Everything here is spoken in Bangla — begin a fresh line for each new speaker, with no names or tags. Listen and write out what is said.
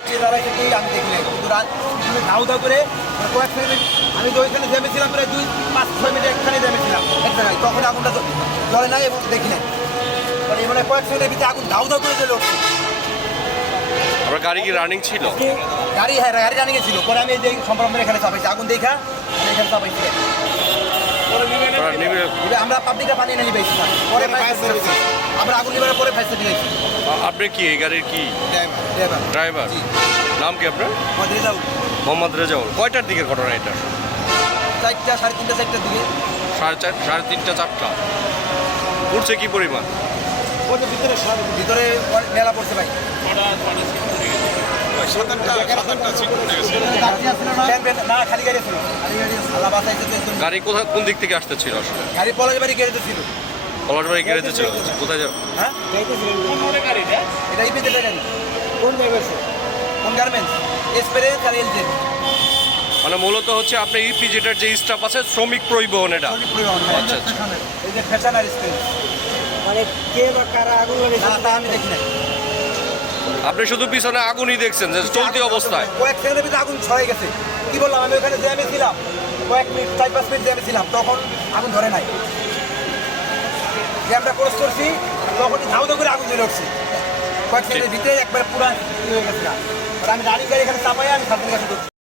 সে দাঁড়াইছে আমি দেখি কিন্তু রাত ধাউ ধাউ করে কয়েক সেকেন্ড আমি তো ওইখানে জেমেছিলাম প্রায় দুই পাঁচ ছয় মিনিট একখানে জেমেছিলাম এক তখন আগুনটা জ- নাই এবং দেখি নাই। মানে মানে কয়েক সেকেন্ডের ভিতরে আগুন ধাউ ধাউ করে জ্বলে উঠছে।
আপনার গাড়ি কি রানিং ছিল?
গাড়ি হ্যাঁ গাড়ি জানি গেছিল পরে আমি এই সম্ভ্রমের এখানে চাপাইছি। আগুন দেখা এখানে চাপাইছি। আমরা পাবলিকটা পানি নিয়ে পেয়েছি পরে আমরা আগুন নিবারের পরে ফায়ার
আ- আপনি কি এই গাড়ির কি?
ড্রাইভার।
ড্রাইভার? নাম কি আপনার? মোহাম্মদ রেজাউল। কয়টার দিকের ঘটনা এটা?
চারটা সাড়ে তিনটা চারটার দিকে।
সাড়ে চার সাড়ে তিনটা চারটা? উঠছে কি পরিমাণ?
ভিতরে ভিতরে মেলা পড়ছে ভাই। গাড়ি ছিল। খালি গাড়ি সালা বাসাইছে তো
গাড়ি কোথা কোন দিক থেকে আসতেছিল আসলে?
গাড়ি পলাশ বাড়ি গ্যারেজে ছিল
পলাশবাড়ি গ্যারেজে ছিল কোথায় যাও?
হ্যাঁ? এটা গাড়ি কোন কোন গার্মেন্টস এক্সপিরিয়েন্স আর এলজে
মানে মূলত হচ্ছে আপনি ইপিজেটার যে স্টাফ আছে শ্রমিক পরিবহন এটা আচ্ছা, আচ্ছা।
এই যে ফ্যাশন আর এক্সপিরিয়েন্স
মানে কে বা কারা আগুন
তা আমি দেখি নাই।
আপনি শুধু পিছনে আগুনই দেখছেন যে চলতি অবস্থায়।
কয়েক সেকেন্ডের ভিতরে আগুন ছড়াই গেছে। কি বললাম আমি ওখানে জ্যামে ছিলাম কয়েক মিনিট চার পাঁচ মিনিট জ্যামে ছিলাম তখন আগুন ধরে নাই। জ্যামটা ক্রস করছি তখনই ধাউ ধাউ করে আগুন জ্বলে উঠছে কয়েক সেকেন্ডের ভিতরে একবার পুরা হয়ে গেছে আমি রানিং গাড়ি এখানে চাপাই আমি সামনের কাছে